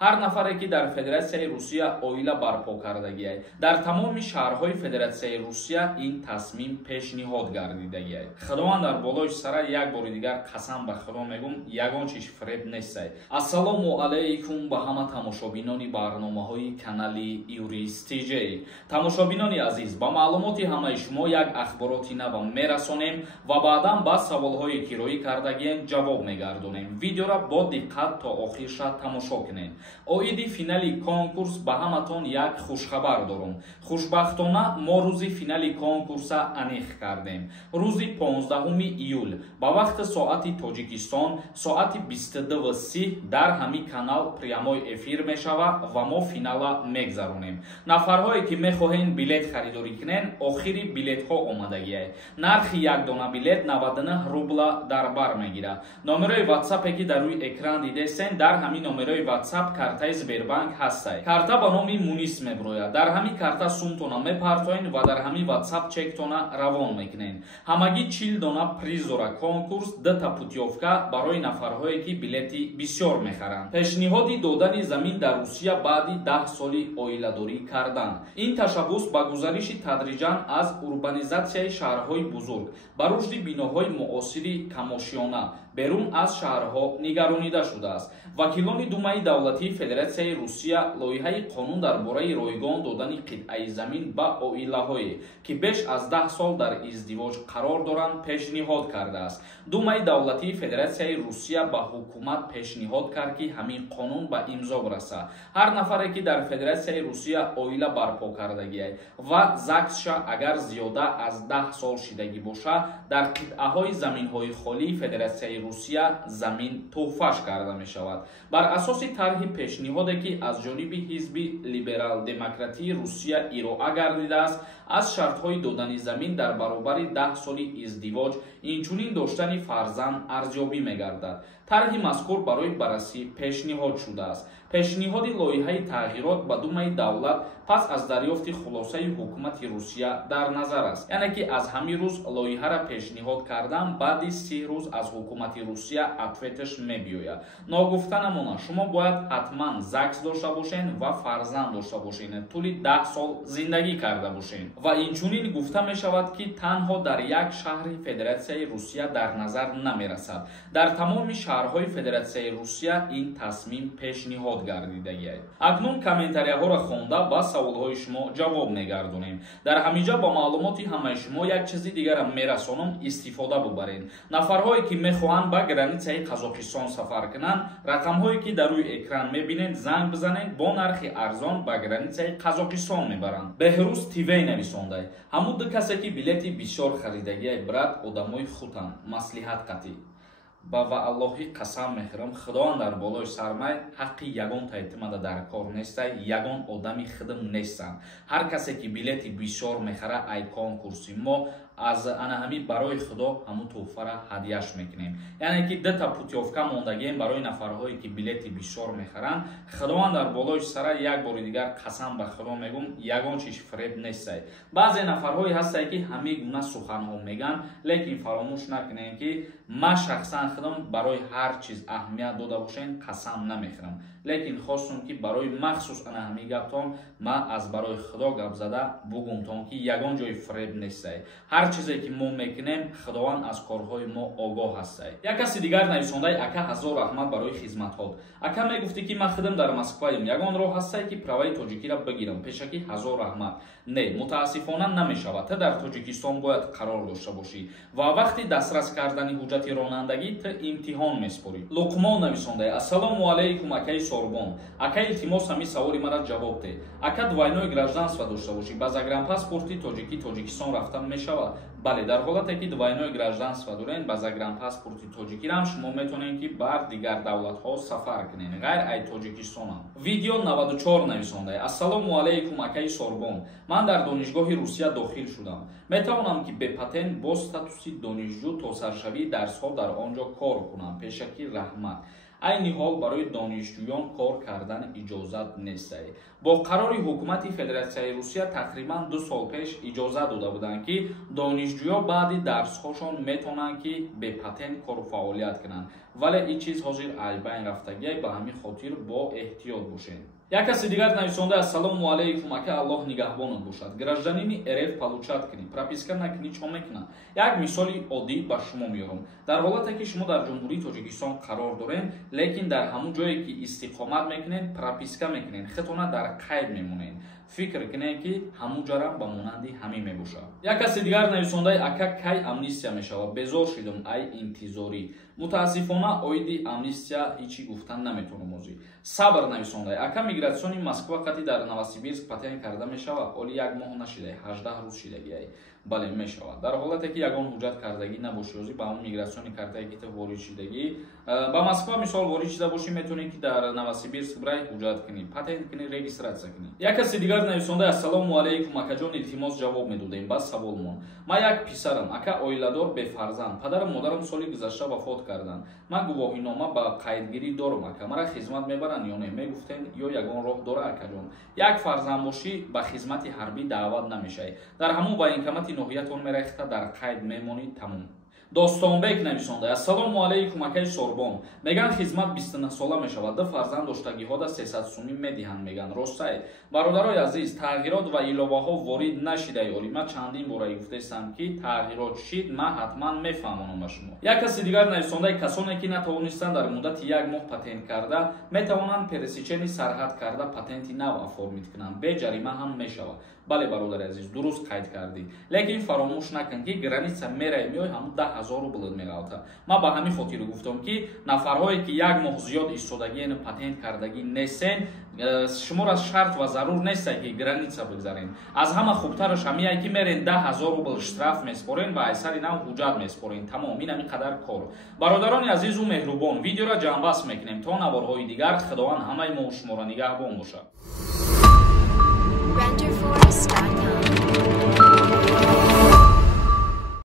ҳар нафаре ки дар Федератсияи Русия оила барпо кардагиай. Дар тамоми шаҳрҳои Федератсияи Русия ин тасмим пешниҳод гардидагиай. Худованд дар болои сара як бори дигар қасам ба худо мегум ягон чиз фиреб нестай. Ассалому алайкум ба ҳама тамошобинони барномаҳои канали Юрист TJ. Тамошобинони азиз, ба маълумоти ҳамаи шумо як ахбороти нав мерасонем ва баъдан ба саволҳое ки роӣ кардагием ҷавоб мегардонем. Видеоро бо диққат то охирша тамошо кунед. Оиди финали конкурс ба ҳаматон як хушхабар дорам. Хушбахтона мо рӯзи финали конкурса аниқ кардем. Рӯзи 15 июл ба вақти соати Тоҷикистон соати 22:30 дар ҳамин канал прямой эфир мешава ва мо финала мегзаронем. Нафарҳое ки мехоҳен билет харидорӣ кунен, охири билетҳо омадагиай. Нархи як дона билет 99 рубла дар бар мегира. Номерои WhatsApp ки дар рӯи экран дидесен, дар ҳамин номерои WhatsApp картаи Сбербанк ҳастай. Карта ба номи Мунис меброяд. Дар ҳамин карта сумтона мепартоен ва дар ҳамин WhatsApp чектона равон мекунен. Ҳамагӣ 40 дона приз дора конкурс, 2 та путёвка барои нафарҳое ки билети бисёр мехаранд. Пешниҳоди додани замин дар Русия баъди 10 соли оиладорӣ кардан. Ин ташаббус ба гузариши тадриҷан аз урбанизатсияи шаҳрҳои бузург ба рушди биноҳои муосири камошиёна берун аз шаҳрҳо нигаронида шудааст. Вакилони Думаи давлатии Федератсияи Русия лоиҳаи қонун дар бораи ройгон додани қитъаи замин ба оилаҳое ки беш аз 10 сол дар издивоҷ қарор доранд пешниҳод кардааст. Думаи давлатии Федератсияи Русия ба ҳукумат пешниҳод кард ки ҳамин қонун ба имзо раса. Ҳар нафаре ки дар Федератсияи Русия оила барпо кардагиай ва ЗАГСша агар зиёда аз 10 сол шидагӣ боша, дар қитъаҳои заминҳои холии Федератсияи Русия замин тӯҳфааш карда мешавад. Бар асоси тарҳи пешниҳоде ки аз ҷониби ҳизби либерал-демократии Русия ироа гардидааст, аз шартҳои додани замин дар баробари 10 соли издивоҷ инчунин доштани фарзанд арзёбӣ мегардад. Тарҳи мазкур барои баррасӣ пешниҳод шудааст. Пешниҳоди лоиҳаи тағйирот ба Думаи давлат пас аз дарёфти хулосаи ҳукумати Русия дар назар аст. Яъне ки аз ҳамин рӯз лоиҳаро пешниҳод кардан баъди 30 рӯз аз ҳукумати Русия ответаш мебиёяд. Ногуфта намона, шумо бояд ҳатман ЗАГС дошта бошен ва фарзанд дошта бошен, тӯли 10 сол зиндагӣ карда бошен. Ва инчунин гуфта мешавад ки танҳо дар як шаҳри Федератсияи Русия дар назар намерасад. Дар тамоми шаҳрҳои Федератсияи Русия ин тасмим пешниҳод гардидагиай. Акнун комментарияҳоро хонда ба саволҳои шумо ҷавоб мегардонем. Дар ҳаминҷа ба маълумоти ҳамаи шумо як чизи дигарам мерасонам, истифода бубаред. Нафарҳое ки мехоҳанд ба границаи Қазоқистон сафар кунанд, рақамҳое ки дар рӯи экран мебинед занг бизанед, бо нархи арзон ба границаи Қазоқистон мебаранд. Беҳрӯз ТВ нависондай. Ҳамун ду касе ки билети бисёр харидагиай брат одамои хутанд. Маслиҳат қатӣ. Ба Аллоҳи қасам мехӯрам, Худованд дар болои сармай ҳаққи ягон таътимада дар кор нестай, ягон одами хидм нестанд. Ҳар касе ки билети бисёр мехара ай конкурси мо аз анаҳамӣ барои худо ҳамун тӯҳфаро ҳадияш мекунем. Яъне ки 2 та путёвка мондагием барои нафарҳое ки билети бисёр мехаранд. Худованд дар болои сара як бори дигар қасам ба худо мегум ягон чиз фиреб нестай. Баъзе нафарҳое ҳастанд ки ҳамин гуна суханҳо меган, лекин фаромӯш накунем ки ман шахсан худам барои ҳар чиз аҳамият дода бошем қасам намехӯрам. Лекин хостум ки барои махсус анаҳамӣ гаптон ма аз барои худо гап зада бугумтон ки ягон ҷои фиреб нестай. Ҳар чизе ки мо мекунем, Худованд аз корҳои мо огоҳ ҳастай. Як каси дигар нависондай: ака ҳазор раҳмат барои хизматҳот. Ака мегуфтӣ ки ман худам дар Москваем, ягон роҳ ҳастай ки праваи тоҷикиро бигирам. Пешакӣ ҳазор раҳмат. Не, мутаассифона намешавад. Ты дар Тоҷикистон бояд қарор дошта бошӣ ва вақти дастрас кардани ҳуҷҷати ронандагӣ ты имтиҳон меспорӣ. Луқмон нависондай: ассалому алайкум акаи Сорбон. Ака илтимос ҳамин саволи мара ҷавоб де. Ака двойное гражданство дошта бошӣ, ба загранпаспорти тоҷикӣ Тоҷикистон рафта мешавад? Бале, дар ҳолате ки двойное гражданство дорен, ба загранпаспорти тоҷикиро ҳам шумо метавонед ки бар дигар давлатҳо сафар кунед, ғайр ай Тоҷикистонам. Видео 94 нависондай: ассалому алайкум акаи Сорбон. Ман дар донишгоҳи Русия дохил шудам. Метавонам ки бе патент бо статуси донишҷӯ то саршавии дарсҳо дар он ҷо кор кунам? Пешакӣ раҳмат. айни ҳол барои донишҷӯён кор кардан иҷозат нест. бо қарори ҳукумати Федератсияи Русия тақрибан 2 сол пеш иҷозат дода буданд ки донишҷӯё баъди дарсҳошон метавонанд ки бепатент кору фаъолият кунанд, вале ин чиз ҳозир аз байн рафтагиай, ба ҳамин хотир бо эҳтиёт бошед. Як каси дигар нависонда ассалому алайкум, ака Аллоҳ нигаҳбонат бошад. Гражданини РФ получат кунӣ, прописка накунӣ, чо мекунад? Як мисоли оддӣ ба шумо меорам. Дар ҳолате ки шумо дар Ҷумҳурии Тоҷикистон қарор доред, лекин дар ҳамун ҷое ки истиқомат мекунед, прописка мекунед, хитона дар қайд мемонед. фикр кунед ки ҳамун ҷарам ба монанди ҳамин мебошад. Як каси дигар нависондаи ака кай амнистия мешавад? Безор шудам, ай интизорӣ. Мутаассифона оиди амнистия ҳичи гуфтан наметавонам озӣ. Сабр нависондаи ака мигратсиони Москва қати дар Новосибирск патент карда мешавад? Оли як моҳ нашидай, 18 рӯз шидагиай. бале мешавад. Дар ҳолате ки ягон ҳуҷҷат кардагӣ набошӣ, озӣ ба ҳамун мигратсиони картаи ки ворид шидагӣ, ба Москва мисол ворид шуда бошӣ, метавонӣ ки дар Новосибирск брай ҳуҷҷат кунӣ, патент кунӣ, регистратсия кунӣ. Як каси дигар нависонда ассалому алайкум акаҷон, илтимос ҷавоб медодем ба саволмон. Ман як писарам, ака оиладор бефарзанд. Падару модарам соли гузашта вафот карданд. Ман гувоҳинома ба қайдгирӣ дорам ака. Мара хизмат мебаранд ё не? Мегуфтем ё ягон роҳ дора акаҷон. Як фарзанд бошӣ ба хизмати ҳарбӣ даъват намешавӣ. Дар ҳамун военкомати ноҳиятон мерехта дар қайд мемонӣ, тамом. Достонбек нависонда ассалому алайкум акаи Сорбон. Меган хизмат 29 сола мешавад. Ду фарзанд доштагиҳода 300 сумӣ медиҳанд, меган ростае? Бародарои азиз, тағйирот ва иловаҳо ворид нашидаи оли. Ман чандин бора гуфтаистам ки тағйирот шид, ман ҳатман мефаҳмонам ба шумо. Як каси дигар нависондаи касоне ки натавонистанд дар муддати 1 моҳ патент карда, метавонанд пересечени сарҳад карда патенти нав оформид кунанд. Бе ҷарима ҳам мешавад. бале бародари азиз, дуруст қайд кардӣ. Лекин фаромӯш накун ки граница мерай меои ҳамун 10,000 булад меравта. Ман ба ҳамин хотир гуфтам ки нафарҳое ки 1 моҳ зиёд истодагиен патент кардагӣ нестен, шуморо шарт ва зарур нест ки граница бигзарен. Аз ҳама хубтараш ҳамияе ки мерен 10,000 рубл штраф меспорен ва айсари нав ҳуҷҷат меспорен. Тамом, ин ҳамин қадар кор. Бародарони азизу меҳрубон, видеоро ҷамъбаст мекунем то наварҳои дигар. Худованд ҳамаи мо шуморо нигаҳбон бошад.